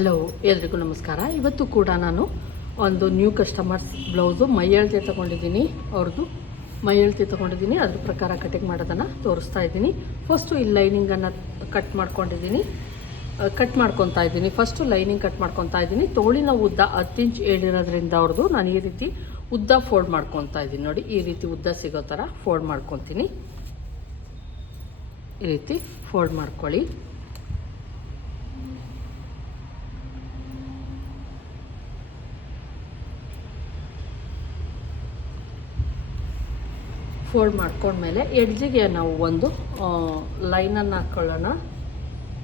Hello, ಎಲ್ರಿಗೂ ನಮಸ್ಕಾರ. ಇವತ್ತು ಕೂಡ ನಾನು ಒಂದು ನ್ಯೂ ಕಸ್ಟಮರ್ಸ್ ಬ್ಲೌಸು ಮೈಯಳ್ತೆ ತೊಗೊಂಡಿದ್ದೀನಿ. ಅವ್ರದ್ದು ಮೈಯಳ್ತೆ ತೊಗೊಂಡಿದ್ದೀನಿ. ಅದ್ರ ಪ್ರಕಾರ ಕಟಿಂಗ್ ಮಾಡೋದನ್ನು ತೋರಿಸ್ತಾ ಇದ್ದೀನಿ. ಫಸ್ಟು ಈ ಲೈನಿಂಗನ್ನು ಕಟ್ ಮಾಡ್ಕೊಂಡಿದ್ದೀನಿ. ಕಟ್ ಮಾಡ್ಕೊತಾ ಇದ್ದೀನಿ. ಫಸ್ಟು ಲೈನಿಂಗ್ ಕಟ್ ಮಾಡ್ಕೊತಾ ಇದ್ದೀನಿ. ತೋಳಿನ ಉದ್ದ ಹತ್ತು ಇಂಚ್ ಹೇಳಿರೋದ್ರಿಂದ ಅವ್ರದ್ದು ನಾನು ಈ ರೀತಿ ಉದ್ದ ಫೋಲ್ಡ್ ಮಾಡ್ಕೊತಾ ಇದ್ದೀನಿ. ನೋಡಿ, ಈ ರೀತಿ ಉದ್ದ ಸಿಗೋ ಥರ ಫೋಲ್ಡ್ ಮಾಡ್ಕೊತೀನಿ. ಈ ರೀತಿ ಫೋಲ್ಡ್ ಮಾಡ್ಕೊಳ್ಳಿ. ಫೋಲ್ಡ್ ಮಾಡ್ಕೊಂಡ್ಮೇಲೆ ಎಡ್ಜಿಗೆ ನಾವು ಒಂದು ಲೈನನ್ನು ಹಾಕ್ಕೊಳ್ಳೋಣ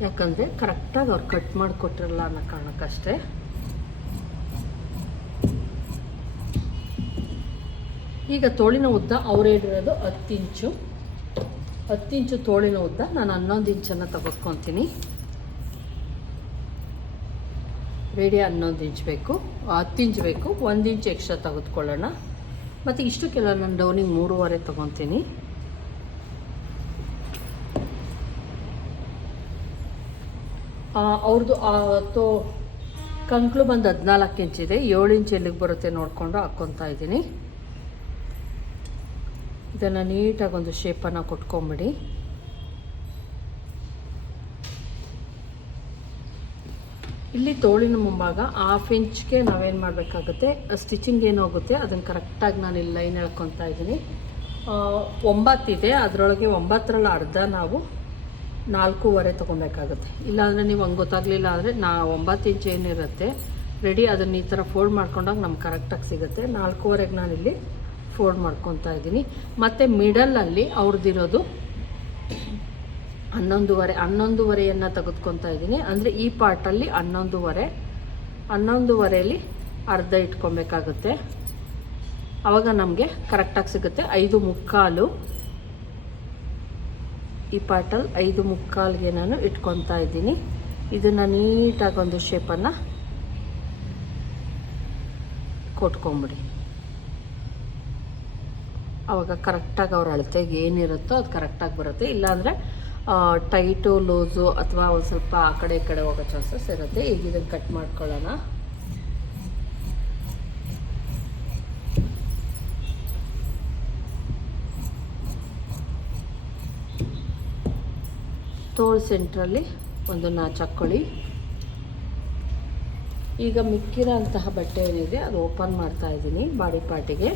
ಯಾಕಂದರೆ ಕರೆಕ್ಟಾಗಿ ಅವ್ರು ಕಟ್ ಮಾಡಿಕೊಟ್ಟಿರಲ್ಲ ಅನ್ನೋ ಕಾರಣಕ್ಕಷ್ಟೇ. ಈಗ ತೋಳಿನ ಉದ್ದ ಅವ್ರು ಹೇಳಿರೋದು ಹತ್ತು ಇಂಚು. ಹತ್ತು ಇಂಚು ತೋಳಿನ ಉದ್ದ ನಾನು ಹನ್ನೊಂದು ಇಂಚನ್ನು ತೆಗೆದುಕೊತೀನಿ ರೇಡಿಯ ಹನ್ನೊಂದು ಇಂಚ್ ಬೇಕು. ಹತ್ತು ಇಂಚ್ ಬೇಕು. ಒಂದು ಇಂಚ್ ಎಕ್ಸ್ಟ್ರಾ ತೆಗೆದುಕೊಳ್ಳೋಣ. ಮತ್ತು ಇಷ್ಟಕ್ಕೆಲ್ಲ ನಾನು ಡೌನಿಗೆ ಮೂರುವರೆ ತೊಗೊತೀನಿ ಅವ್ರದ್ದು ಆವತ್ತು ಕಂಕ್ಳು ಬಂದು ಹದಿನಾಲ್ಕು ಇಂಚಿದೆ ಏಳು ಇಂಚ್ ಎಲ್ಲಿಗೆ ಬರುತ್ತೆ ನೋಡಿಕೊಂಡು ಹಾಕ್ಕೊತಾ ಇದ್ದೀನಿ. ಇದನ್ನು ನೀಟಾಗಿ ಒಂದು ಶೇಪನ್ನು ಕೊಟ್ಕೊಂಬಿಡಿ. ಇಲ್ಲಿ ತೋಳಿನ ಮುಂಭಾಗ ಹಾಫ್ ಇಂಚ್ಗೆ ನಾವೇನು ಮಾಡಬೇಕಾಗುತ್ತೆ ಸ್ಟಿಚಿಂಗ್ ಏನು ಹೋಗುತ್ತೆ, ಅದನ್ನು ಕರೆಕ್ಟಾಗಿ ನಾನು ಇಲ್ಲಿ ಲೈನ್ ಹೇಳ್ಕೊತಾ ಇದ್ದೀನಿ. ಒಂಬತ್ತಿದೆ ಅದರೊಳಗೆ ಒಂಬತ್ತರಲ್ಲಿ ಅರ್ಧ ನಾವು ನಾಲ್ಕೂವರೆ ತೊಗೊಬೇಕಾಗುತ್ತೆ. ಇಲ್ಲಾಂದರೆ ನೀವು ಹಂಗೆ ಗೊತ್ತಾಗಲಿಲ್ಲ ಅಂದರೆ ನಾ ಒಂಬತ್ತು ಇಂಚ್ ಏನಿರುತ್ತೆ ರೆಡಿ ಅದನ್ನು ಈ ಥರ ಫೋಲ್ಡ್ ಮಾಡ್ಕೊಂಡಾಗ ನಮ್ಗೆ ಕರೆಕ್ಟಾಗಿ ಸಿಗುತ್ತೆ. ನಾಲ್ಕೂವರೆಗೆ ನಾನಿಲ್ಲಿ ಫೋಲ್ಡ್ ಮಾಡ್ಕೊತಾ ಇದ್ದೀನಿ. ಮತ್ತು ಮಿಡಲಲ್ಲಿ ಅವ್ರದ್ದಿರೋದು ಹನ್ನೊಂದುವರೆ, ಹನ್ನೊಂದುವರೆಯನ್ನು ತೆಗೆದುಕೊತಾ ಇದ್ದೀನಿ. ಅಂದರೆ ಈ ಪಾರ್ಟಲ್ಲಿ ಹನ್ನೊಂದುವರೆ, ಹನ್ನೊಂದುವರೆಯಲ್ಲಿ ಅರ್ಧ ಇಟ್ಕೊಬೇಕಾಗುತ್ತೆ. ಆವಾಗ ನಮಗೆ ಕರೆಕ್ಟಾಗಿ ಸಿಗುತ್ತೆ. ಐದು ಮುಕ್ಕಾಲು. ಈ ಪಾರ್ಟಲ್ಲಿ ಐದು ಮುಕ್ಕಾಲ್ಗೆ ನಾನು ಇಟ್ಕೊತಾ ಇದ್ದೀನಿ. ಇದನ್ನು ನೀಟಾಗಿ ಒಂದು ಶೇಪನ್ನು ಕೊಟ್ಕೊಂಬಿಡಿ. ಆವಾಗ ಕರೆಕ್ಟಾಗಿ ಅವ್ರ ಅಳತೆಗೆ ಏನಿರುತ್ತೋ ಅದು ಕರೆಕ್ಟಾಗಿ ಬರುತ್ತೆ. ಇಲ್ಲಾಂದರೆ ಟೈಟು, ಲೂಸು ಅಥವಾ ಒಂದು ಸ್ವಲ್ಪ ಆ ಕಡೆ ಈ ಕಡೆ ಹೋಗೋ ಚಾನ್ಸಸ್ ಇರುತ್ತೆ. ಈಗ ಇದನ್ನು ಕಟ್ ಮಾಡ್ಕೊಳ್ಳೋಣ. ತೋಳು ಸೆಂಟ್ರಲ್ಲಿ ಒಂದು ಚಕ್ಕೊಳ್ಳಿ. ಈಗ ಮಿಕ್ಕಿರೋ ಅಂತಹ ಬಟ್ಟೆ ಏನಿದೆ, ಅದು ಓಪನ್ ಮಾಡ್ತಾ ಇದ್ದೀನಿ ಬಾಡಿ ಪಾರ್ಟಿಗೆ.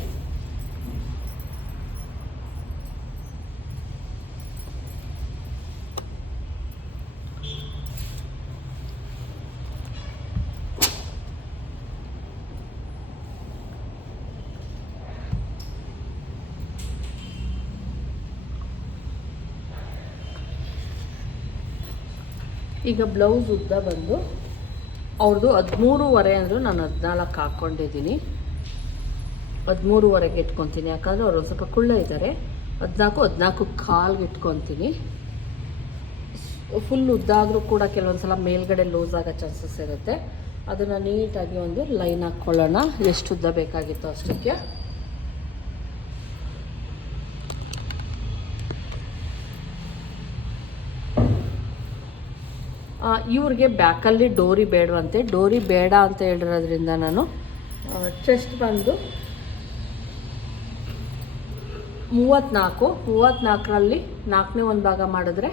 ಈಗ ಬ್ಲೌಸ್ ಉದ್ದ ಬಂದು ಅವ್ರದ್ದು ಹದಿಮೂರುವರೆ ಅಂದರು ನಾನು ಹದಿನಾಲ್ಕು ಹಾಕ್ಕೊಂಡಿದ್ದೀನಿ ಹದಿಮೂರುವರೆಗೆ ಇಟ್ಕೊತೀನಿ. ಯಾಕಂದರೆ ಅವರು ಸ್ವಲ್ಪ ಕುಳ್ಳ ಇದ್ದಾರೆ ಹದಿನಾಲ್ಕು ಹದಿನಾಲ್ಕು ಕಾಲ್ಗೆ ಇಟ್ಕೊತೀನಿ. ಫುಲ್ ಉದ್ದಾದರೂ ಕೂಡ ಕೆಲವೊಂದು ಸಲ ಮೇಲ್ಗಡೆ ಲೂಸ್ ಆಗೋ ಚಾನ್ಸಸ್ ಇರುತ್ತೆ. ಅದನ್ನು ನೀಟಾಗಿ ಒಂದು ಲೈನ್ ಹಾಕ್ಕೊಳ್ಳೋಣ ಎಷ್ಟು ಉದ್ದ ಬೇಕಾಗಿತ್ತು ಅಷ್ಟಕ್ಕೆ ಆ, ಇವ್ರಿಗೆ ಬ್ಯಾಕಲ್ಲಿ ಡೋರಿ ಬೇಡವಂತೆ, ಡೋರಿ ಬೇಡ ಅಂತ ಹೇಳಿರೋದ್ರಿಂದ ನಾನು ಚೆಸ್ಟ್ ಬಂದು ಮೂವತ್ತ್ನಾಲ್ಕು ಮೂವತ್ತ್ನಾಲ್ಕರಲ್ಲಿ ನಾಲ್ಕನೇ ಒಂದು ಭಾಗ ಮಾಡಿದ್ರೆ,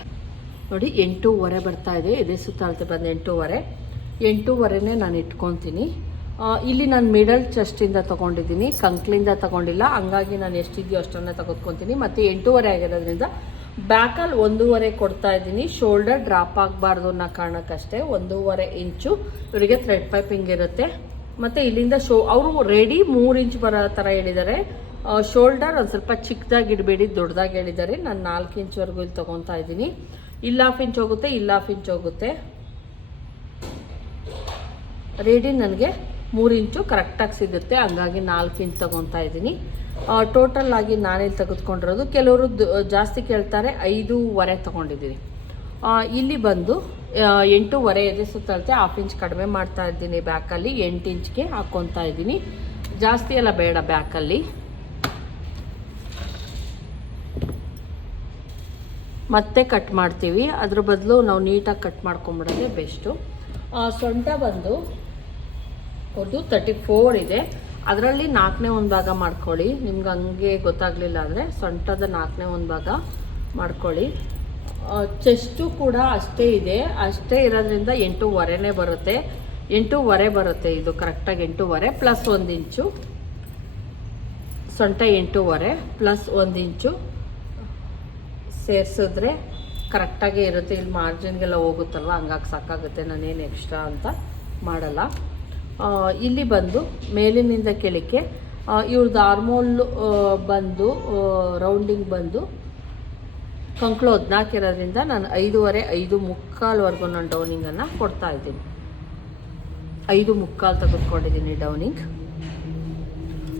ನೋಡಿ, ಎಂಟೂವರೆ ಬರ್ತಾ ಇದೆ, ಇದೇ ಸುತ್ತ ಬಂದು ಎಂಟೂವರೆ. ಎಂಟೂವರೆನೇ ನಾನು ಇಟ್ಕೊತೀನಿ ಇಲ್ಲಿ ನಾನು ಮಿಡಲ್ ಚೆಸ್ಟಿಂದ ತೊಗೊಂಡಿದ್ದೀನಿ, ಕಂಕ್ಲಿಂದ ತೊಗೊಂಡಿಲ್ಲ, ಹಂಗಾಗಿ ನಾನು ಎಷ್ಟಿದೆಯೋ ಅಷ್ಟನ್ನು ತೆಗೆದುಕೊತೀನಿ ಮತ್ತು ಎಂಟೂವರೆ ಆಗಿರೋದ್ರಿಂದ ಬ್ಯಾಕಲ್ಲಿ ಒಂದೂವರೆ ಕೊಡ್ತಾ ಇದ್ದೀನಿ. ಶೋಲ್ಡರ್ ಡ್ರಾಪ್ ಆಗಬಾರ್ದು ಅನ್ನೋ ಕಾರಣಕ್ಕಷ್ಟೇ ಒಂದೂವರೆ ಇಂಚು. ಇವರಿಗೆ ಥ್ರೆಡ್ ಪೈಪಿಂಗ್ ಇರುತ್ತೆ. ಮತ್ತು ಇಲ್ಲಿಂದ ಶೋ, ಅವರು ರೆಡಿ ಮೂರು ಇಂಚ್ ಬರೋ ಥರ ಹೇಳಿದ್ದಾರೆ. ಶೋಲ್ಡರ್ ಒಂದು ಸ್ವಲ್ಪ ಚಿಕ್ಕದಾಗಿ ಇಡಬೇಡಿ, ದೊಡ್ಡದಾಗಿ ಹೇಳಿದ್ದಾರೆ. ನಾನು ನಾಲ್ಕು ಇಂಚ್ವರೆಗೂ ಇಲ್ಲಿ ತೊಗೊತಾ ಇದ್ದೀನಿ. ಇಲ್ಲ ಹಾಫ್ ಇಂಚ್ ಹೋಗುತ್ತೆ, ಇಲ್ಲ ಹಾಫ್ ಇಂಚ್ ಹೋಗುತ್ತೆ. ರೆಡಿ ನನಗೆ ಮೂರು ಇಂಚು ಕರೆಕ್ಟಾಗಿ ಸಿಗುತ್ತೆ. ಹಂಗಾಗಿ ನಾಲ್ಕು ಇಂಚ್ ತೊಗೊತಾ ಇದ್ದೀನಿ. ಟೋಟಲ್ ಆಗಿ ನಾನೇ ತೆಗೆದುಕೊಂಡಿರೋದು. ಕೆಲವರು ಜಾಸ್ತಿ ಕೇಳ್ತಾರೆ, ಐದೂವರೆ ತಗೊಂಡಿದ್ದೀನಿ ಇಲ್ಲಿ ಬಂದು ಎಂಟೂವರೆ ಎದೆ ಸುತ್ತಳತೆ ಹಾಫ್ ಇಂಚ್ ಕಡಿಮೆ ಮಾಡ್ತಾ ಇದ್ದೀನಿ ಬ್ಯಾಕಲ್ಲಿ ಎಂಟು ಇಂಚ್ಗೆ ಹಾಕ್ಕೊತಾ ಇದ್ದೀನಿ. ಜಾಸ್ತಿ ಎಲ್ಲ ಬೇಡ ಬ್ಯಾಕಲ್ಲಿ ಮತ್ತೆ ಕಟ್ ಮಾಡ್ತೀವಿ. ಅದ್ರ ಬದಲು ನಾವು ನೀಟಾಗಿ ಕಟ್ ಮಾಡ್ಕೊಂಬಿಡೋದೇ ಬೆಸ್ಟು ಸೊಂಟ ಬಂದು, ಒಂದು ತರ್ಟಿ ಫೋರ್ ಇದೆ. ಅದರಲ್ಲಿ ನಾಲ್ಕನೇ ಒಂದು ಭಾಗ ಮಾಡ್ಕೊಳ್ಳಿ. ನಿಮ್ಗೆ ಹಂಗೆ ಗೊತ್ತಾಗಲಿಲ್ಲ ಅಂದರೆ ಸೊಂಟದ ನಾಲ್ಕನೇ ಒಂದು ಭಾಗ ಮಾಡ್ಕೊಳ್ಳಿ. ಚೆಸ್ಟು ಕೂಡ ಅಷ್ಟೇ ಇದೆ. ಅಷ್ಟೇ ಇರೋದ್ರಿಂದ ಎಂಟೂವರೆನೇ ಬರುತ್ತೆ. ಎಂಟೂವರೆ ಬರುತ್ತೆ ಇದು ಕರೆಕ್ಟಾಗಿ ಎಂಟೂವರೆ ಪ್ಲಸ್ ಒಂದು ಇಂಚು. ಸೊಂಟ ಎಂಟೂವರೆ ಪ್ಲಸ್ ಒಂದು ಇಂಚು. ಸೇರಿಸಿದ್ರೆ ಕರೆಕ್ಟಾಗೇ ಇರುತ್ತೆ. ಇಲ್ಲಿ ಮಾರ್ಜಿನ್ಗೆಲ್ಲ ಹೋಗುತ್ತಲ್ವ? ಹಂಗಾಗಿ ಸಾಕಾಗುತ್ತೆ. ನಾನೇನು ಎಕ್ಸ್ಟ್ರಾ ಅಂತ ಮಾಡಲ್ಲ. ಇಲ್ಲಿ ಬಂದು ಮೇಲಿನಿಂದ ಕೆಳಕ್ಕೆ ಇವ್ರದ್ದು ಆರ್ಮೋಲ್ ಬಂದು ರೌಂಡಿಂಗ್ ಬಂದು ಕಂಕ್ಳು ಹದಿನಾಲ್ಕು ಇರೋದ್ರಿಂದ ನಾನು ಐದೂವರೆ, ಐದು ಮುಕ್ಕಾಲ್ವರೆಗೂ ನಾನು ಡೌನಿಂಗನ್ನು ಕೊಡ್ತಾ ಇದ್ದೀನಿ. ಐದು ಮುಕ್ಕಾಲು ತೆಗೆದುಕೊಂಡಿದ್ದೀನಿ ಡೌನಿಂಗ್.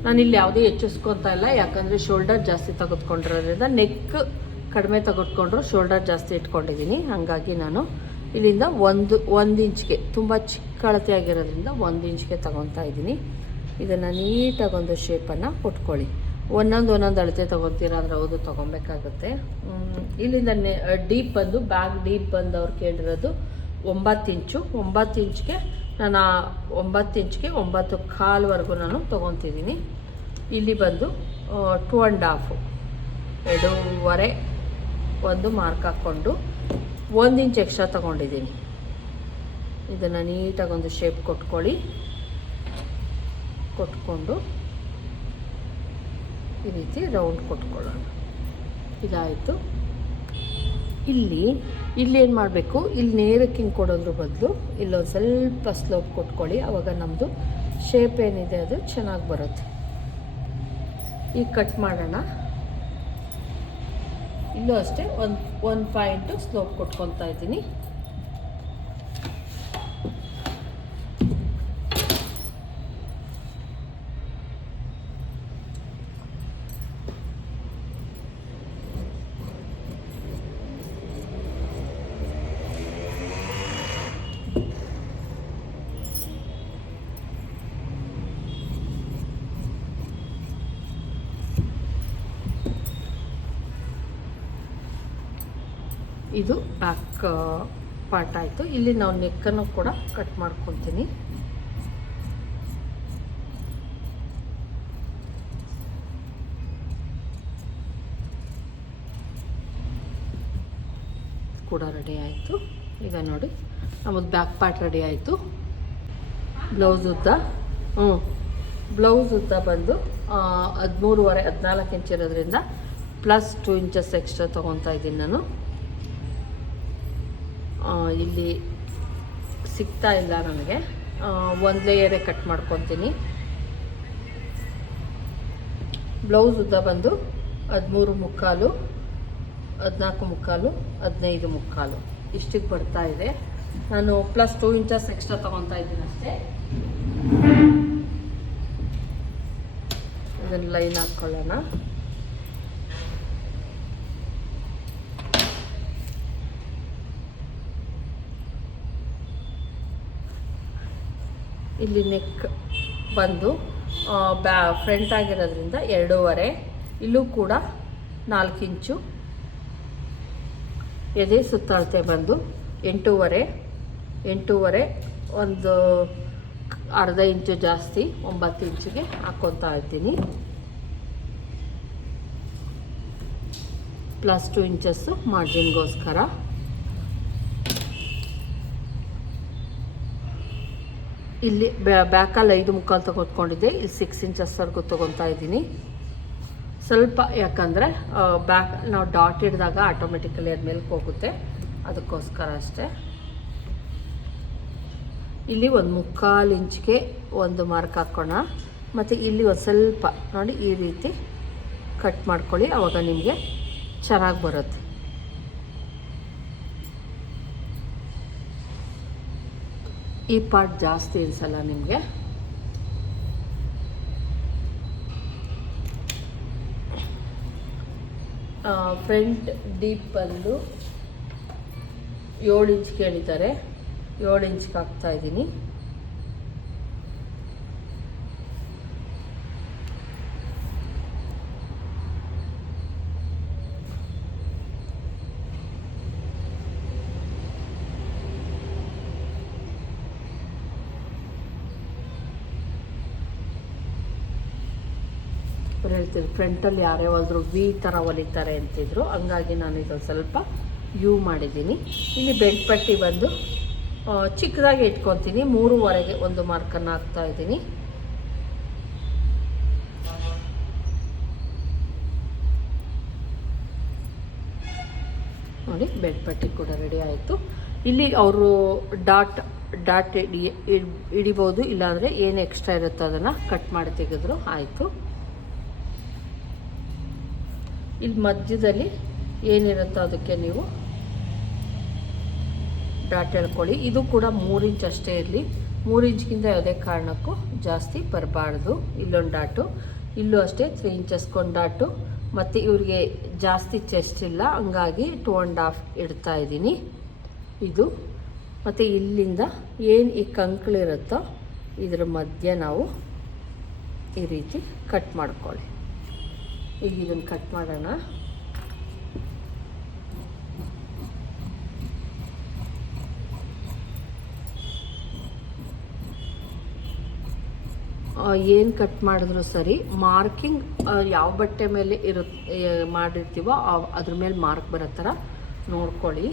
ನಾನು ಇಲ್ಲಿ ಯಾವುದೇ ಹೆಚ್ಚಿಸ್ಕೊತಾ ಇಲ್ಲ, ಯಾಕಂದರೆ ಶೋಲ್ಡರ್ ಜಾಸ್ತಿ ತೆಗೆದುಕೊಂಡಿರೋದ್ರಿಂದ ನೆಕ್ ಕಡಿಮೆ ತೆಗೆದುಕೊಂಡ್ರು ಶೋಲ್ಡರ್ ಜಾಸ್ತಿ ಇಟ್ಕೊಂಡಿದ್ದೀನಿ. ಹಾಗಾಗಿ ನಾನು ಇಲ್ಲಿಂದ ಒಂದು ಒಂದು ಇಂಚ್ಗೆ, ತುಂಬ ಚಿಕ್ಕ ಅಳತೆ ಆಗಿರೋದ್ರಿಂದ ಒಂದು ಇಂಚ್ಗೆ ತಗೊತಾ ಇದ್ದೀನಿ. ಇದನ್ನು ನೀಟಾಗಿ ಒಂದು ಶೇಪನ್ನು ಕೊಟ್ಕೊಳ್ಳಿ ಒಂದೊಂದು ಒಂದೊಂದು ಅಳತೆ ತೊಗೊತೀರ ಅಂದರೆ ಹೌದು ತೊಗೊಬೇಕಾಗುತ್ತೆ ಇಲ್ಲಿಂದ ಡೀಪ್ ಬಂದು, ಬ್ಯಾಗ್ ಡೀಪ್ ಬಂದು ಅವ್ರು ಕೇಳಿರೋದು ಒಂಬತ್ತು ಇಂಚು. ಒಂಬತ್ತು ಇಂಚ್ಗೆ ನಾನು ಒಂಬತ್ತು ಇಂಚ್ಗೆ ಒಂಬತ್ತು ಕಾಲ್ವರೆಗೂ ನಾನು ತೊಗೊತಿದ್ದೀನಿ ಇಲ್ಲಿ ಬಂದು ಟೂ ಆ್ಯಂಡ್ ಹಾಫು ಎರಡೂವರೆ ಒಂದು ಮಾರ್ಕ್ ಹಾಕ್ಕೊಂಡು ಒಂದು ಇಂಚ್ ಎಕ್ಸ್ಟ್ರಾ ತಗೊಂಡಿದ್ದೀನಿ. ಇದನ್ನು ನೀಟಾಗಿ ಒಂದು ಶೇಪ್ ಕೊಟ್ಕೊಳ್ಳಿ. ಕೊಟ್ಕೊಂಡು ಈ ರೀತಿ ರೌಂಡ್ ಕೊಟ್ಕೊಳ್ಳೋಣ. ಇದಾಯಿತು. ಇಲ್ಲಿ ಇಲ್ಲಿ ಏನು ಮಾಡಬೇಕು? ಇಲ್ಲಿ ನೇರಕ್ಕೆ ಹಿಂಗೆ ಕೊಡೋದ್ರ ಬದಲು ಇಲ್ಲೊಂದು ಸ್ವಲ್ಪ ಸ್ಲೋಪ್ ಕೊಟ್ಕೊಳ್ಳಿ. ಆವಾಗ ನಮ್ಮದು ಶೇಪ್ ಏನಿದೆ ಅದು ಚೆನ್ನಾಗಿ ಬರುತ್ತೆ. ಈಗ ಕಟ್ ಮಾಡೋಣ. ಇಲ್ಲೂ ಅಷ್ಟೇ ಒಂದು ಒಂದು ಪಾಯಿಂಟು ಸ್ಲೋಪ್ ಕೊಟ್ಕೊತಾ ಇದ್ದೀನಿ. ಇದು ಬ್ಯಾಕ್ ಪಾರ್ಟ್ ಆಯಿತು. ಇಲ್ಲಿ ನಾವು ನೆಕ್ಕನ್ನು ಕೂಡ ಕಟ್ ಮಾಡ್ಕೊತೀನಿ ಕೂಡ ರೆಡಿ ಆಯಿತು. ಈಗ ನೋಡಿ ನಮ್ಮದು ಬ್ಯಾಕ್ ಪಾರ್ಟ್ ರೆಡಿ ಆಯಿತು. ಬ್ಲೌಸ್ ಉದ್ದ ಹ್ಞೂ ಬ್ಲೌಸ್ ಉದ್ದ ಬಂದು ಹದಿಮೂರುವರೆ, ಹದಿನಾಲ್ಕು ಇಂಚ್ ಇರೋದ್ರಿಂದ ಪ್ಲಸ್ ಟೂ ಇಂಚಸ್ ಎಕ್ಸ್ಟ್ರಾ ತೊಗೊತಾ ಇದ್ದೀನಿ ನಾನು. ಇಲ್ಲಿ ಸಿಗ್ತಾ ಇಲ್ಲ ನನಗೆ ಒಂದು ಲೇಯರೇ ಕಟ್ ಮಾಡ್ಕೊತೀನಿ. ಬ್ಲೌಸ್ ಉದ್ದ ಬಂದು ಹದಿಮೂರು ಮುಕ್ಕಾಲು, ಹದಿನಾಲ್ಕು ಮುಕ್ಕಾಲು, ಹದಿನೈದು ಮುಕ್ಕಾಲು. ಇಷ್ಟಿಗೆ ಬರ್ತಾ ಇದೆ. ನಾನು ಪ್ಲಸ್ ಟೂ ಇಂಚಸ್ ಎಕ್ಸ್ಟ್ರಾ ತೊಗೊತಾ ಇದ್ದೀನಿ ಅಷ್ಟೇ. ಇದನ್ನು ಲೈನ್ ಹಾಕ್ಕೊಳ್ಳೋಣ ಇಲ್ಲಿ ನೆಕ್ ಬಂದು ಬ್ಯಾ ಫ್ರಂಟ್ ಆಗಿರೋದ್ರಿಂದ ಎರಡೂವರೆ. ಇಲ್ಲೂ ಕೂಡ ನಾಲ್ಕು ಇಂಚು. ಎದೆ ಸುತ್ತಳತೆ ಬಂದು ಎಂಟೂವರೆ. ಎಂಟೂವರೆ, ಒಂದು ಅರ್ಧ ಇಂಚು ಜಾಸ್ತಿ, ಒಂಬತ್ತು ಇಂಚಿಗೆ ಹಾಕ್ಕೊತಾ ಇದ್ದೀನಿ. ಪ್ಲಸ್ ಟು ಇಂಚಸ್ಸು ಮಾರ್ಜಿನ್ಗೋಸ್ಕರ ಇಲ್ಲಿ ಬ್ಯಾಕಲ್ಲಿ ಐದು ಮುಕ್ಕಾಲು ತಗೊತ್ಕೊಂಡಿದ್ದೆ. ಇಲ್ಲಿ ಸಿಕ್ಸ್ ಇಂಚಸ್ವರೆಗೂ ತೊಗೊತಾ ಇದ್ದೀನಿ. ಸ್ವಲ್ಪ ಯಾಕಂದರೆ ಬ್ಯಾಕ್, ನಾವು ಡಾಟ್ ಹಿಡಿದಾಗ ಆಟೋಮೆಟಿಕಲಿ ಅದು ಮೇಲೆ ಹೋಗುತ್ತೆ. ಅದಕ್ಕೋಸ್ಕರ ಅಷ್ಟೇ. ಇಲ್ಲಿ ಒಂದು ಮುಕ್ಕಾಲು ಇಂಚ್ಗೆ ಒಂದು ಮಾರ್ಕ್ ಹಾಕೋಣ. ಮತ್ತು ಇಲ್ಲಿ ಒಂದು ಸ್ವಲ್ಪ ನೋಡಿ ಈ ರೀತಿ ಕಟ್ ಮಾಡ್ಕೊಳ್ಳಿ. ಆವಾಗ ನಿಮಗೆ ಚೆನ್ನಾಗಿ ಬರುತ್ತೆ. ಈ ಪಾರ್ಟ್ ಜಾಸ್ತಿ ಇರಿಸಲ್ಲ ನಿಮಗೆ? ಫ್ರಂಟ್ ಡೀಪ್ ಬಂದು ಏಳು ಇಂಚ್ ಕೇಳಿದ್ದಾರೆ. ಏಳು ಇಂಚ್ಗೆ ಹಾಕ್ತಾ ಇದ್ದೀನಿ. ಅವ್ರು ಹೇಳ್ತಿದ್ರು ಫ್ರಂಟಲ್ಲಿ ಯಾರೇ ಹೊಲಿದ್ರು ವಿ ಥರ ಹೊಲಿತಾರೆ ಅಂತಿದ್ರು. ಹಂಗಾಗಿ ನಾನು ಇದೊಂದು ಸ್ವಲ್ಪ ಯೂ ಮಾಡಿದ್ದೀನಿ. ಇಲ್ಲಿ ಬೆಡ್ ಪಟ್ಟಿ ಬಂದು ಚಿಕ್ಕದಾಗಿ ಇಟ್ಕೊತೀನಿ ಮೂರುವರೆಗೆ ಒಂದು ಮಾರ್ಕನ್ನು ಹಾಕ್ತಾ ಇದ್ದೀನಿ. ನೋಡಿ ಬೆಡ್ ಪಟ್ಟಿ ಕೂಡ ರೆಡಿ ಆಯಿತು. ಇಲ್ಲಿ ಅವರು ಡಾಟ್ ಡಾಟ್ ಇಡಿ ಇಡಿಬೋದು. ಇಲ್ಲಾಂದರೆ ಏನು ಎಕ್ಸ್ಟ್ರಾ ಇರುತ್ತೋ ಅದನ್ನು ಕಟ್ ಮಾಡಿ ತೆಗೆದ್ರು. ಆಯಿತು. ಇಲ್ಲಿ ಮಧ್ಯದಲ್ಲಿ ಏನಿರುತ್ತೋ ಅದಕ್ಕೆ ನೀವು ಡಾಟ್ ಹೇಳ್ಕೊಳ್ಳಿ. ಇದು ಕೂಡ ಮೂರು ಇಂಚ್ ಅಷ್ಟೇ ಇರಲಿ. ಮೂರು ಇಂಚ್ಗಿಂತ ಯಾವುದೇ ಕಾರಣಕ್ಕೂ ಜಾಸ್ತಿ ಬರಬಾರ್ದು. ಇಲ್ಲೊಂದು ಡಾಟು, ಇಲ್ಲೂ ಅಷ್ಟೇ ತ್ರೀ ಇಂಚಸ್ಗೊಂದು ಡಾಟು. ಮತ್ತು ಇವ್ರಿಗೆ ಜಾಸ್ತಿ ಚೆಸ್ಟ್ ಇಲ್ಲ. ಹಂಗಾಗಿ ಟೂ ಆ್ಯಂಡ್ ಹಾಫ್ ಇಡ್ತಾ ಇದ್ದೀನಿ. ಇದು ಮತ್ತು ಇಲ್ಲಿಂದ ಏನು ಈ ಕಂಕ್ಳಿರುತ್ತೋ ಇದ್ರ ಮಧ್ಯೆ ನಾವು ಈ ರೀತಿ ಕಟ್ ಮಾಡ್ಕೊಳ್ಳಿ. ಈಗ ಇದನ್ನು ಕಟ್ ಮಾಡೋಣ. ಏನು ಕಟ್ ಮಾಡಿದ್ರು ಸರಿ ಮಾರ್ಕಿಂಗ್ ಯಾವ ಬಟ್ಟೆ ಮೇಲೆ ಇರುತ್ತೆ ಮಾಡಿರ್ತೀವೋ ಅದ್ರ ಮೇಲೆ ಮಾರ್ಕ್ ಬರೋ ಥರ ನೋಡ್ಕೊಳ್ಳಿ.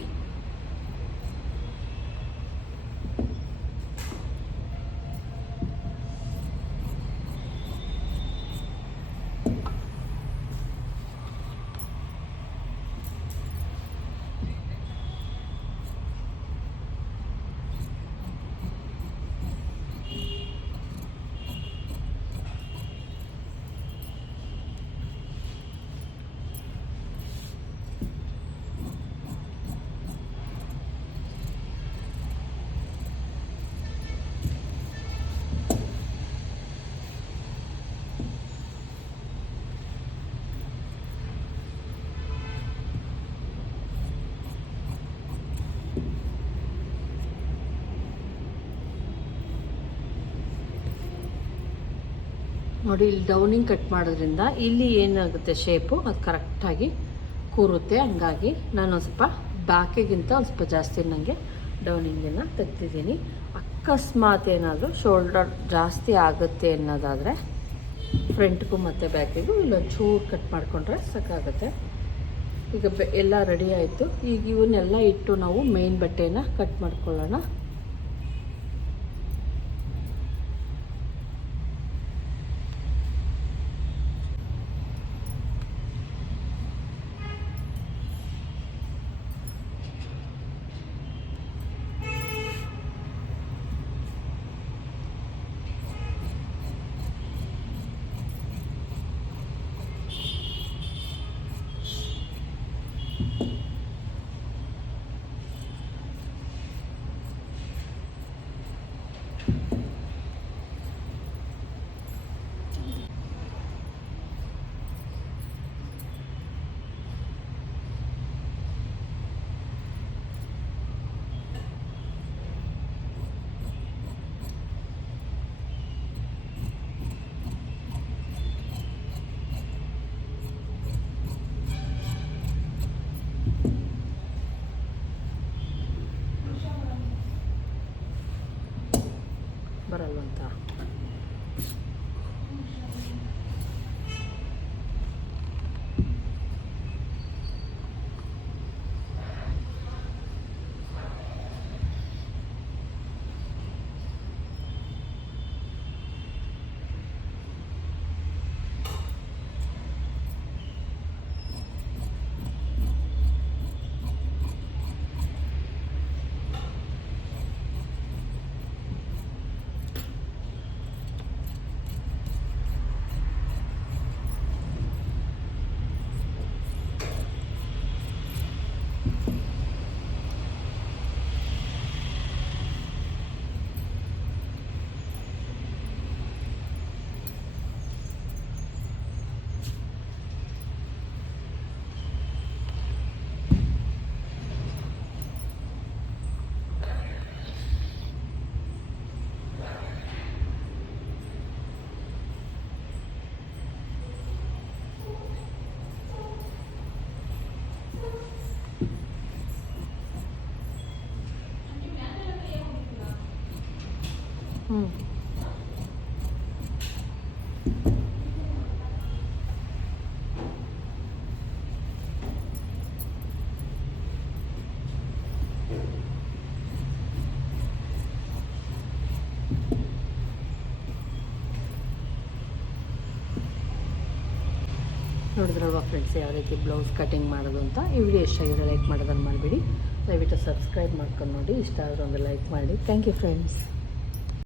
ನೋಡಿ, ಇಲ್ಲಿ ಡೌನಿಂಗ್ ಕಟ್ ಮಾಡೋದ್ರಿಂದ ಇಲ್ಲಿ ಏನಾಗುತ್ತೆ ಶೇಪು ಅದು ಕರೆಕ್ಟಾಗಿ ಕೂರುತ್ತೆ. ಹಂಗಾಗಿ ನಾನು ಒಂದು ಸ್ವಲ್ಪ ಬ್ಯಾಕಿಗಿಂತ ಒಂದು ಸ್ವಲ್ಪ ಜಾಸ್ತಿ ನನಗೆ ಡೌನಿಂಗನ್ನು ತೆಗ್ದಿದ್ದೀನಿ. ಅಕಸ್ಮಾತ್ ಏನಾದರೂ ಶೋಲ್ಡರ್ ಜಾಸ್ತಿ ಆಗುತ್ತೆ ಅನ್ನೋದಾದರೆ ಫ್ರಂಟ್ಗೂ ಮತ್ತು ಬ್ಯಾಕಿಗೂ ಇಲ್ಲೊಂದು ಚೂರು ಕಟ್ ಮಾಡಿಕೊಂಡ್ರೆ ಸಾಕಾಗುತ್ತೆ ಈಗ ಎಲ್ಲ ರೆಡಿ ಆಯಿತು. ಈಗ ಇವನ್ನೆಲ್ಲ ಇಟ್ಟು ನಾವು ಮೇನ್ ಬಟ್ಟೆನ ಕಟ್ ಮಾಡ್ಕೊಳ್ಳೋಣ. ನೋಡಿದ್ರಲ್ವ ಫ್ರೆಂಡ್ಸ್ ಯಾವ ರೀತಿ ಬ್ಲೌಸ್ ಕಟಿಂಗ್ ಮಾಡೋದು ಅಂತ, ಈ ವಿಡಿಯೋ ಇಷ್ಟ ಆಗಿದ್ರೆ ಲೈಕ್ ಮಾಡೋದನ್ನು ಮಾಡಿಬಿಡಿ ದಯವಿಟ್ಟು ಸಬ್ಸ್ಕ್ರೈಬ್ ಮಾಡ್ಕೊಂಡು ನೋಡಿ, ಇಷ್ಟ ಆದ್ರೆ ಒಂದು ಲೈಕ್ ಮಾಡಿ. Thank you friends